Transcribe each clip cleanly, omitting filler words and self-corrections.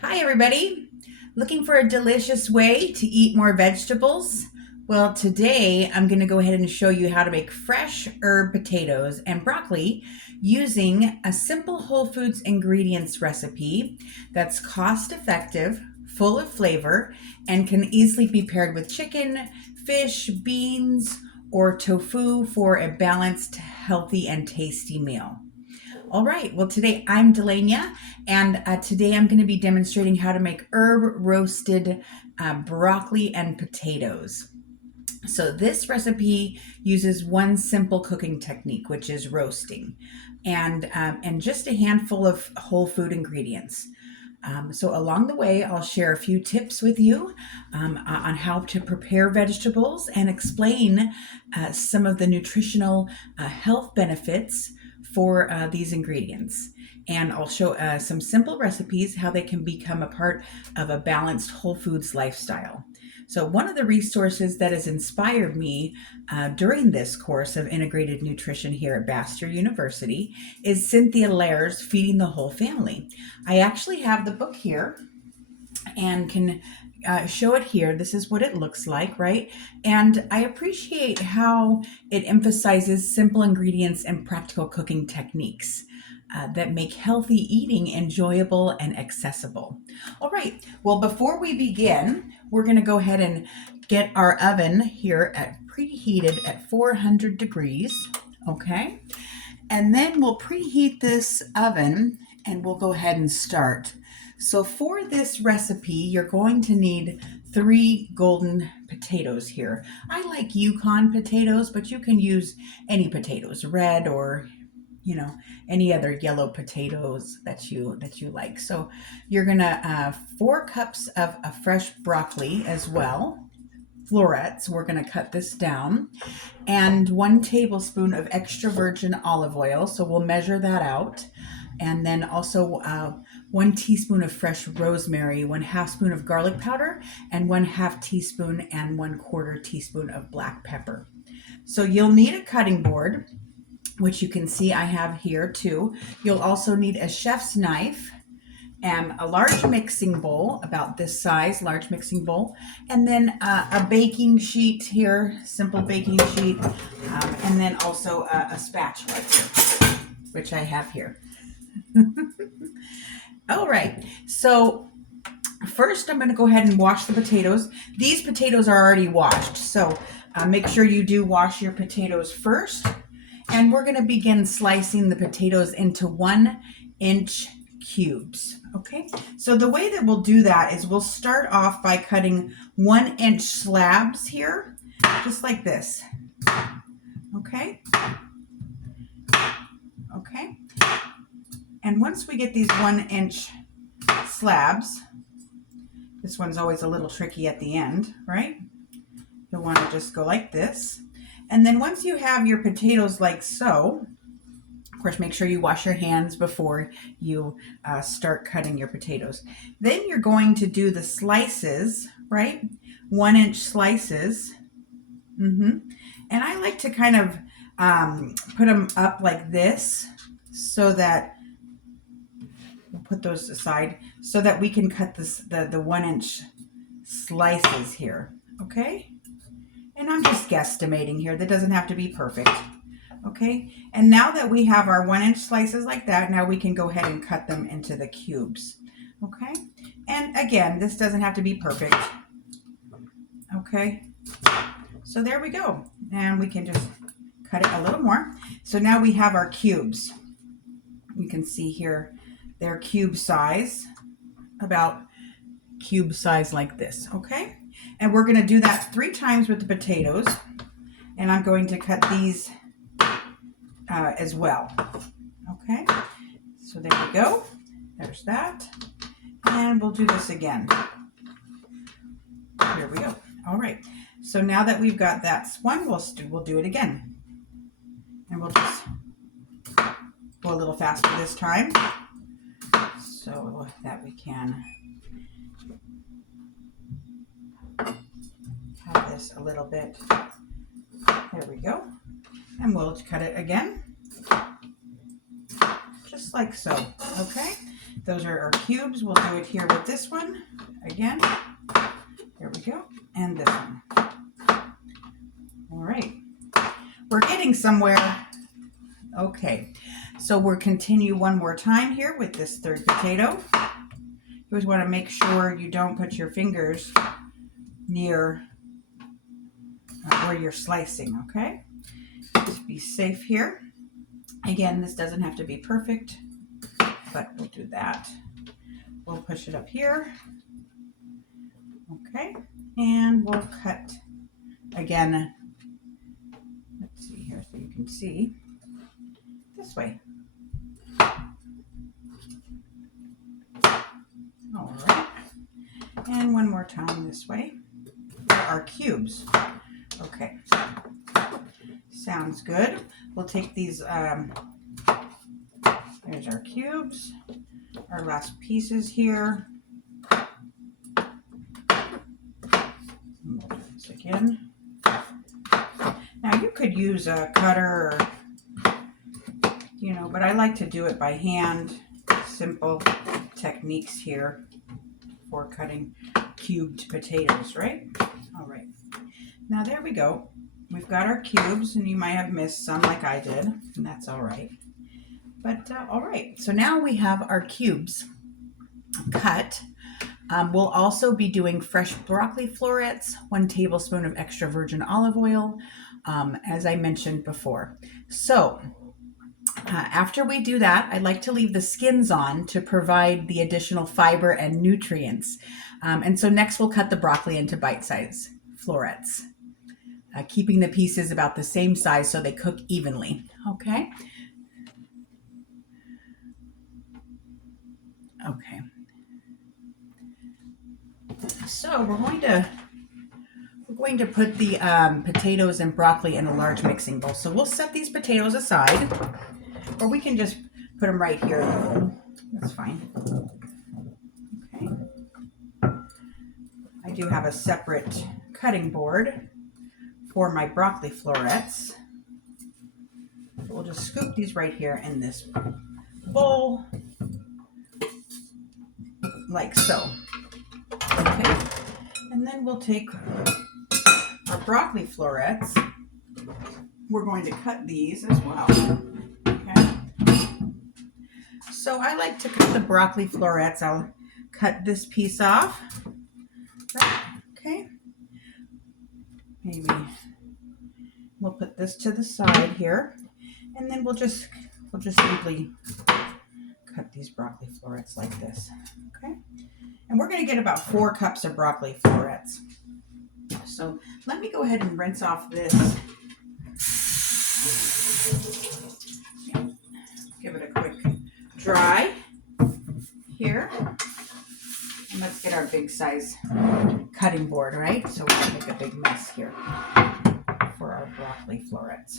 Hi, everybody. Looking for a delicious way to eat more vegetables? Well, today I'm going to go ahead and show you how to make fresh herb potatoes and broccoli using a simple whole foods ingredients recipe that's cost effective, full of flavor, and can easily be paired with chicken, fish, beans, or tofu for a balanced, healthy, and tasty meal. All right. Well, today I'm Delania, and today I'm going to be demonstrating how to make herb roasted broccoli and potatoes. So this recipe uses one simple cooking technique, which is roasting, and just a handful of whole food ingredients. So along the way, I'll share a few tips with you on how to prepare vegetables and explain some of the nutritional health benefits for these ingredients. And I'll show some simple recipes, how they can become a part of a balanced whole foods lifestyle. So one of the resources that has inspired me during this course of integrated nutrition here at Bastyr University is Cynthia Lair's Feeding the Whole Family. I actually have the book here and can show it here. This is what it looks like, right? And I appreciate how it emphasizes simple ingredients and practical cooking techniques that make healthy eating enjoyable and accessible. All right, well, before we begin, we're going to go ahead and get our oven here at preheated at 400 degrees, okay? And then we'll preheat this oven and we'll go ahead and start. So for this recipe, you're going to need 3 golden potatoes here. I like Yukon potatoes, but you can use any potatoes, red or any other yellow potatoes that you like. So you're gonna 4 cups of a fresh broccoli as well, florets. We're going to cut this down, and 1 tablespoon of extra virgin olive oil. So we'll measure that out. And then also 1 teaspoon of fresh rosemary, 1/2 spoon of garlic powder, and 1/2 teaspoon and 1/4 teaspoon of black pepper. So you'll need a cutting board, which you can see I have here too. You'll also need a chef's knife and a large mixing bowl, about this size, large mixing bowl, and then a baking sheet here, simple baking sheet, and then also a spatula here, which I have here. All right, so first I'm going to go ahead and wash the potatoes. These potatoes are already washed, so make sure you do wash your potatoes first. And we're going to begin slicing the potatoes into 1-inch cubes. Okay, so the way that we'll do that is we'll start off by cutting 1-inch slabs here, just like this. Okay. Okay. And once we get these 1-inch slabs, this one's always a little tricky at the end, right? You'll want to just go like this. And then once you have your potatoes like so, of course, make sure you wash your hands before you start cutting your potatoes. Then you're going to do the slices, right? 1-inch slices. And I like to kind of put them up like this so that, we'll put those aside, so that we can cut this, the 1-inch slices here, okay? And I'm just guesstimating here. That doesn't have to be perfect. Okay, and now that we have our 1-inch slices like that, now we can go ahead and cut them into the cubes. Okay, and again, this doesn't have to be perfect. Okay, so there we go. And we can just cut it a little more. So now we have our cubes. You can see here, they're cube size, about cube size like this. Okay, and we're going to do that 3 times with the potatoes. And I'm going to cut these as well. Okay, so there we go. There's that. And we'll do this again. Here we go. All right. So now that we've got that one, we'll do it again. And we'll just go a little faster this time so that we can have this a little bit. There we go. And we'll cut it again, just like so. Okay, Those are our cubes. We'll do it here with this one again. There we go. And this one. All right. We're getting somewhere. Okay. So we'll continue one more time here with this third potato. You always want to make sure you don't put your fingers near where you're slicing, okay? Just be safe here. Again, this doesn't have to be perfect, but we'll do that. We'll push it up here. Okay, and we'll cut again. Let's see here so you can see this way. All right, and one more time this way. There are cubes. Okay, sounds good. We'll take these, there's our cubes, our last pieces here. We'll do this again. Now you could use a cutter or, but I like to do it by hand. Simple techniques here for cutting cubed potatoes, right? All right. Now there we go. We've got our cubes, and you might have missed some like I did, and that's all right. But all right, so now we have our cubes cut. We'll also be doing fresh broccoli florets, 1 tablespoon of extra virgin olive oil, as I mentioned before. So after we do that, I like to leave the skins on to provide the additional fiber and nutrients. And so next we'll cut the broccoli into bite-sized florets, keeping the pieces about the same size so they cook evenly, okay? Okay. So we're going to put the potatoes and broccoli in a large mixing bowl. So we'll set these potatoes aside, or we can just put them right here in the bowl. That's fine. Okay. I do have a separate cutting board for my broccoli florets. We'll just scoop these right here in this bowl, like so. Okay, and then we'll take our broccoli florets. We're going to cut these as well. Okay, so I like to cut the broccoli florets. I'll cut this piece off. Okay, maybe we'll put this to the side here, and then we'll just simply cut these broccoli florets like this. Okay. And we're going to get about 4 cups of broccoli florets. So let me go ahead and rinse off this. Give it a quick dry here. And let's get our big size cutting board, right? So we don't make a big mess here for our broccoli florets.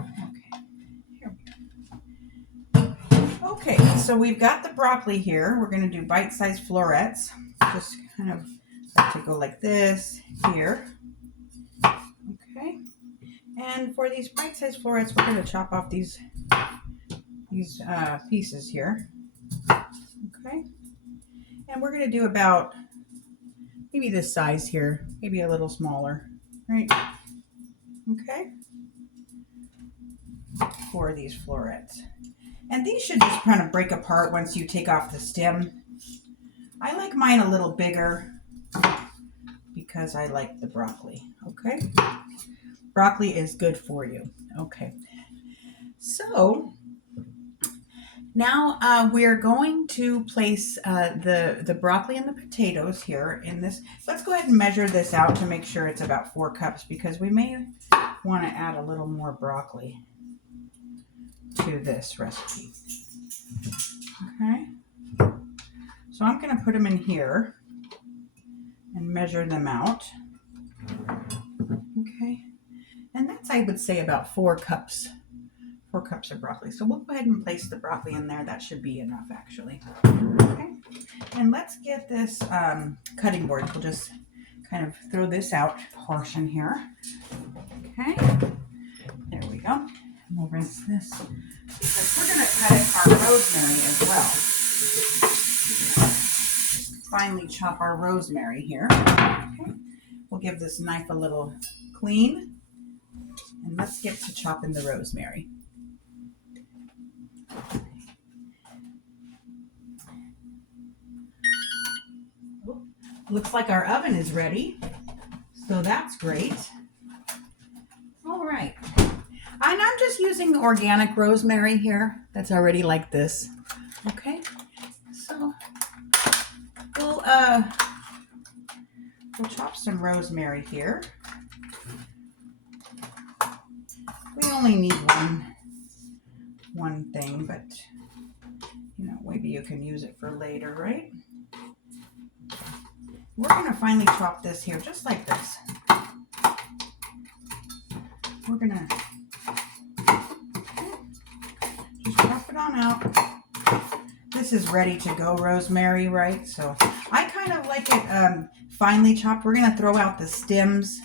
Okay, here we go. Okay, so we've got the broccoli here. We're going to do bite-sized florets. Just kind of like to go like this here. Okay, and for these bite-sized florets, we're going to chop off these pieces here. Okay, and we're going to do about maybe this size here, maybe a little smaller, right? Okay, for these florets. And these should just kind of break apart once you take off the stem. I like mine a little bigger because I like the broccoli, okay? Broccoli is good for you, okay? So now we're going to place the broccoli and the potatoes here in this. Let's go ahead and measure this out to make sure it's about 4 cups because we may want to add a little more broccoli to this recipe. Okay, so I'm going to put them in here and measure them out. Okay, and that's, I would say, about 4 cups of broccoli. So we'll go ahead and place the broccoli in there. That should be enough, actually. Okay, and let's get this cutting board. We'll just kind of throw this out portion here. Okay, there we go. We'll rinse this because we're going to cut our rosemary as well. Finely chop our rosemary here. Okay. We'll give this knife a little clean, and let's get to chopping the rosemary. Looks like our oven is ready, so that's great. All right. And I'm just using organic rosemary here that's already like this. Okay. So we'll chop some rosemary here. We only need one thing, but you know, maybe you can use it for later, right? We're gonna finely chop this here, just like this. We're gonna just chop it on out. This is ready to go rosemary, right? So I kind of like it finely chopped. We're gonna throw out the stems.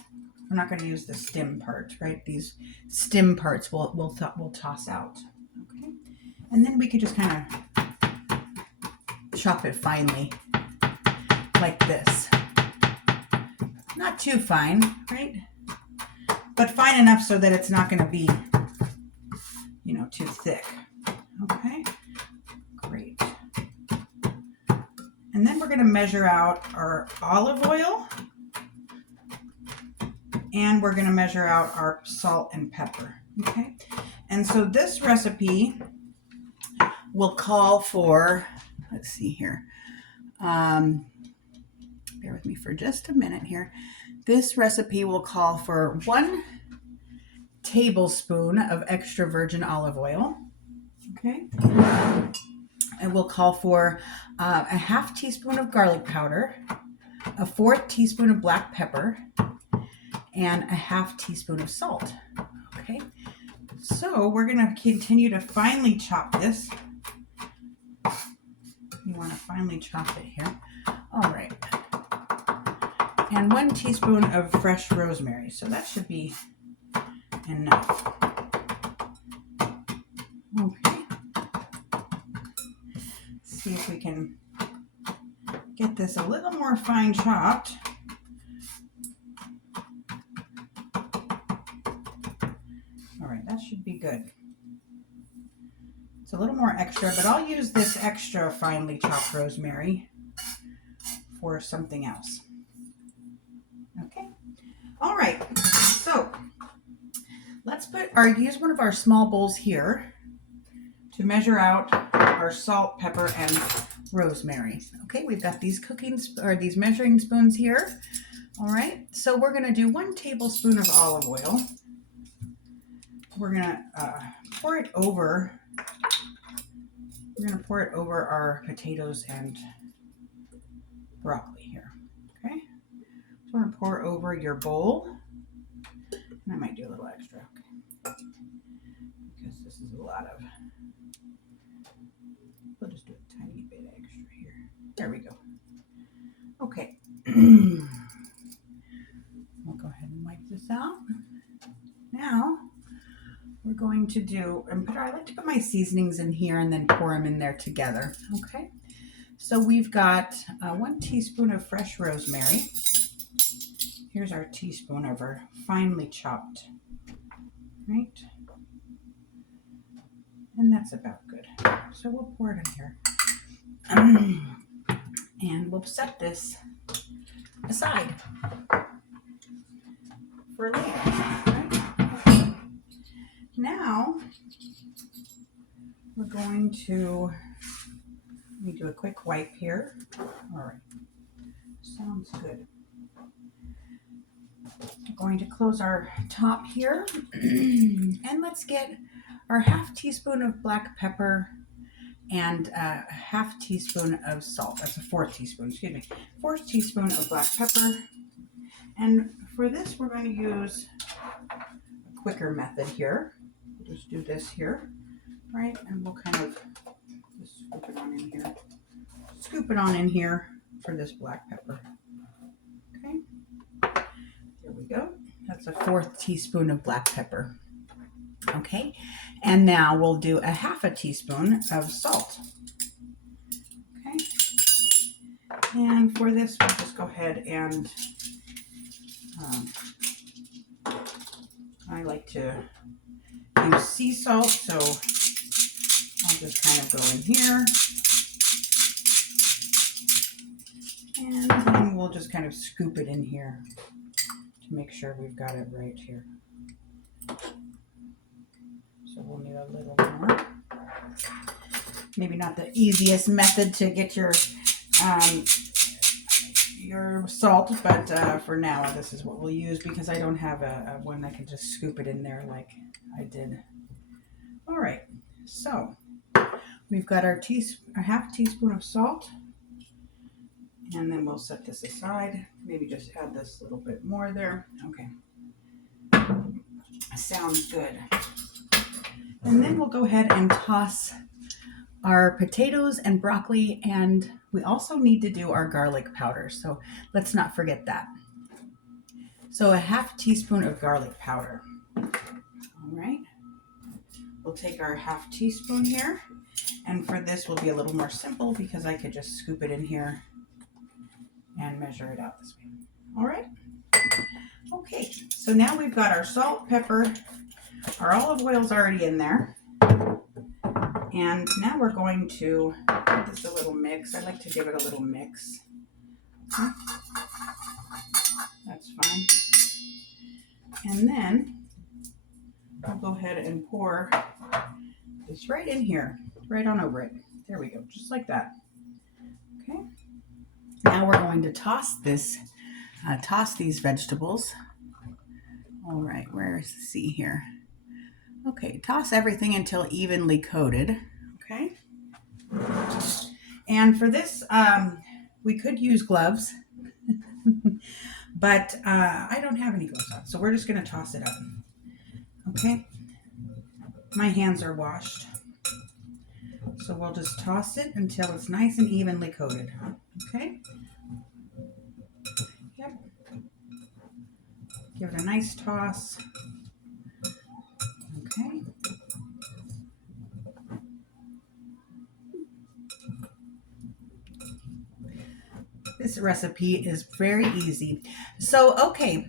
We're not gonna use the stem part, right? These stem parts we'll toss out. Okay, and then we could just kind of chop it finely, like this. Not too fine, right? But fine enough so that it's not going to be, you know, too thick. Okay, great. And then we're going to measure out our olive oil, and we're going to measure out our salt and pepper. Okay, and so this recipe will call for, let's see here, bear with me for just a minute here. This recipe will call for 1 tablespoon of extra virgin olive oil. Okay. It will call for a ½ teaspoon of garlic powder, a 1/4 teaspoon of black pepper, and a ½ teaspoon of salt. Okay. So we're going to continue to finely chop this. You want to finely chop it here. All right. And 1 teaspoon of fresh rosemary. So that should be enough. Okay. See if we can get this a little more fine chopped. All right, that should be good. It's a little more extra, but I'll use this extra finely chopped rosemary for something else. Okay. All right. So let's use one of our small bowls here to measure out our salt, pepper, and rosemary. Okay, we've got these these measuring spoons here. All right. So we're going to do 1 tablespoon of olive oil. We're going to pour it over. We're going to pour it over our potatoes and broccoli here. Okay. So I'm going to pour over your bowl. And I might do a little extra, okay, because this is a lot of, we'll just do a tiny bit extra here. There we go. Okay. We'll go ahead and wipe this out. Now, we're going to do, I like to put my seasonings in here and then pour them in there together, okay? So we've got 1 teaspoon of fresh rosemary. Here's our teaspoon of our finely chopped, right? And that's about good. So we'll pour it in here. And we'll set this aside for later, right? Now, we're going to, let me do a quick wipe here. All right, sounds good. We're going to close our top here, and let's get our ½ teaspoon of black pepper and a ½ teaspoon of salt. That's a 4th teaspoon, excuse me. 4th teaspoon of black pepper. And for this, we're going to use a quicker method here. We'll just do this here, right? And we'll kind of just scoop it on in here. Scoop it on in here for this black pepper. Okay. There we go. That's a 4th teaspoon of black pepper. Okay. And now we'll do a ½ teaspoon of salt. And for this, we'll just go ahead and I like to use sea salt, so I'll just kind of go in here. And then we'll just kind of scoop it in here to make sure we've got it right here. So we'll need a little more. Maybe not the easiest method to get your salt, but for now this is what we'll use because I don't have a one I can just scoop it in there like I did. All right, so we've got our half teaspoon of salt, and then we'll set this aside. Maybe just add this little bit more there. Okay, sounds good. And then we'll go ahead and toss our potatoes and broccoli, and we also need to do our garlic powder, so let's not forget that. So a half teaspoon of garlic powder. All right, we'll take our half teaspoon here, and for this will be a little more simple because I could just scoop it in here and measure it out this way. All right, okay, so now we've got our salt, pepper, our olive oil's already in there. And now we're going to give this a little mix. I like to give it a little mix. Okay. That's fine. And then I'll go ahead and pour this right in here, right on over it. There we go, just like that. Okay. Now we're going to toss these vegetables. All right, where's the C here? Okay, toss everything until evenly coated, okay? And for this, we could use gloves, but I don't have any gloves on, so we're just gonna toss it up, okay? My hands are washed, so we'll just toss it until it's nice and evenly coated, okay? Yep. Give it a nice toss. Okay. This recipe is very easy. So, okay.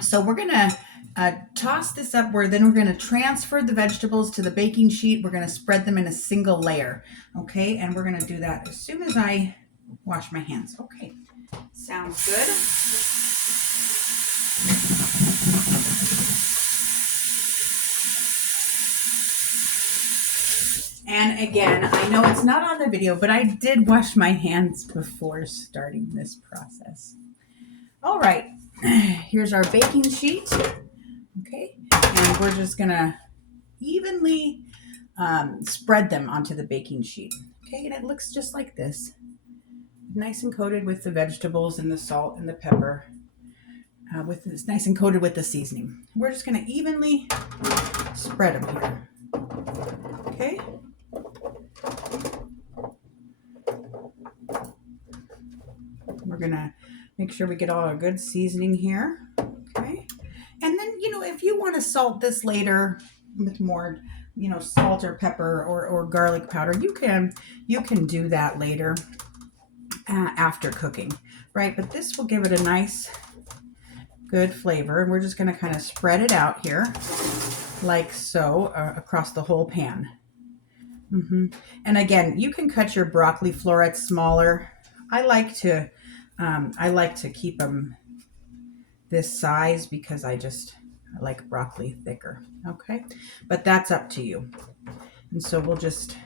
So we're going to toss this up then we're going to transfer the vegetables to the baking sheet. We're going to spread them in a single layer. Okay. And we're going to do that as soon as I wash my hands. Okay. Sounds good. And again, I know it's not on the video, but I did wash my hands before starting this process. All right, here's our baking sheet. Okay, and we're just gonna evenly spread them onto the baking sheet. Okay, and it looks just like this. Nice and coated with the vegetables and the salt and the pepper. With this nice and coated with the seasoning. We're just gonna evenly spread them here. Okay. We're gonna make sure we get all our good seasoning here. Okay. And then, if you want to salt this later with more, salt or pepper or garlic powder, you can do that later after cooking, right? But this will give it a nice, good flavor. And we're just going to kind of spread it out here like so across the whole pan. And again, you can cut your broccoli florets smaller. I like to keep them this size because I like broccoli thicker. Okay, but that's up to you. And so we'll just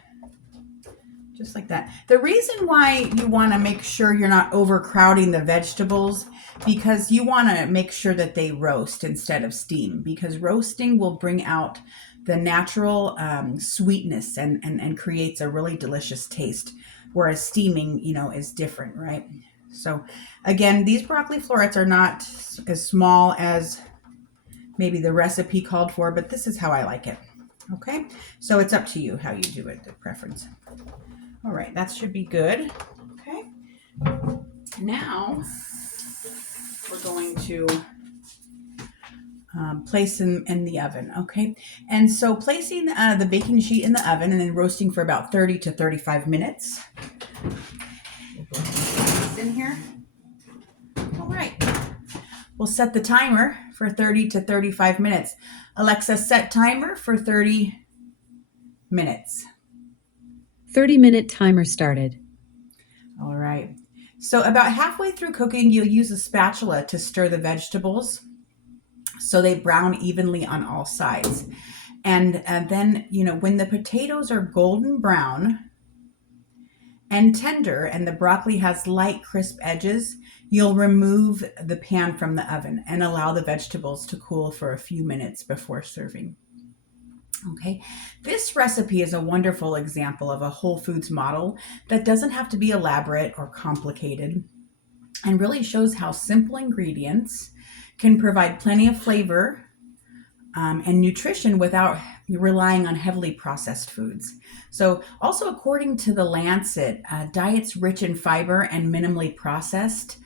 like that. The reason why you want to make sure you're not overcrowding the vegetables, because you want to make sure that they roast instead of steam, because roasting will bring out the natural sweetness and creates a really delicious taste, whereas steaming, is different, right? So again, these broccoli florets are not as small as maybe the recipe called for, but this is how I like it. Okay, so it's up to you how you do it, the preference. All right, that should be good. Okay, now we're going to place them in the oven. Okay, and so placing the baking sheet in the oven and then roasting for about 30 to 35 minutes. in here. All right. We'll set the timer for 30 to 35 minutes. Alexa, set timer for 30 minutes. 30-minute timer started. All right. So about halfway through cooking, you'll use a spatula to stir the vegetables so they brown evenly on all sides. And then, when the potatoes are golden brown and tender and the broccoli has light, crisp edges, you'll remove the pan from the oven and allow the vegetables to cool for a few minutes before serving. Okay, this recipe is a wonderful example of a whole foods model that doesn't have to be elaborate or complicated and really shows how simple ingredients can provide plenty of flavor and nutrition without relying on heavily processed foods. So, also according to the Lancet, diets rich in fiber and minimally processed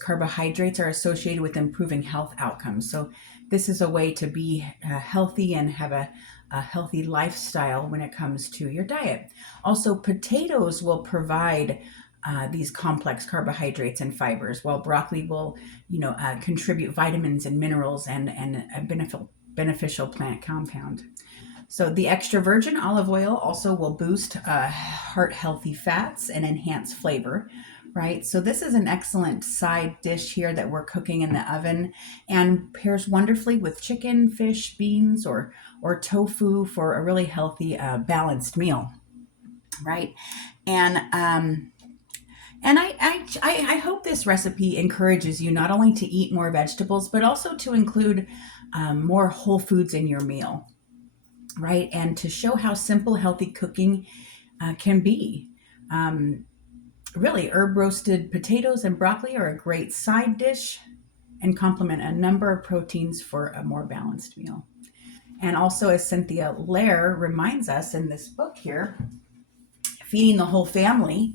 carbohydrates are associated with improving health outcomes. So this is a way to be healthy and have a healthy lifestyle when it comes to your diet. Also, potatoes will provide these complex carbohydrates and fibers, while broccoli will, contribute vitamins and minerals and a beneficial plant compound. So the extra virgin olive oil also will boost heart healthy fats and enhance flavor, right? So this is an excellent side dish here that we're cooking in the oven and pairs wonderfully with chicken, fish, beans, or tofu for a really healthy, balanced meal, right? And I hope this recipe encourages you not only to eat more vegetables, but also to include more whole foods in your meal, right? And to show how simple, healthy cooking can be. Really, herb roasted potatoes and broccoli are a great side dish and complement a number of proteins for a more balanced meal. And also, as Cynthia Lair reminds us in this book here, Feeding the Whole Family,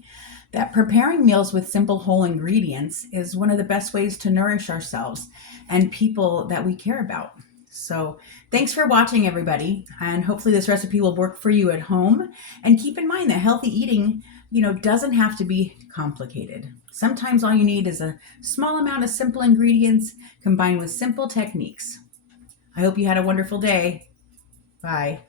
that preparing meals with simple whole ingredients is one of the best ways to nourish ourselves and people that we care about. So thanks for watching, everybody, and hopefully this recipe will work for you at home. And keep in mind that healthy eating, doesn't have to be complicated. Sometimes all you need is a small amount of simple ingredients combined with simple techniques. I hope you had a wonderful day. Bye.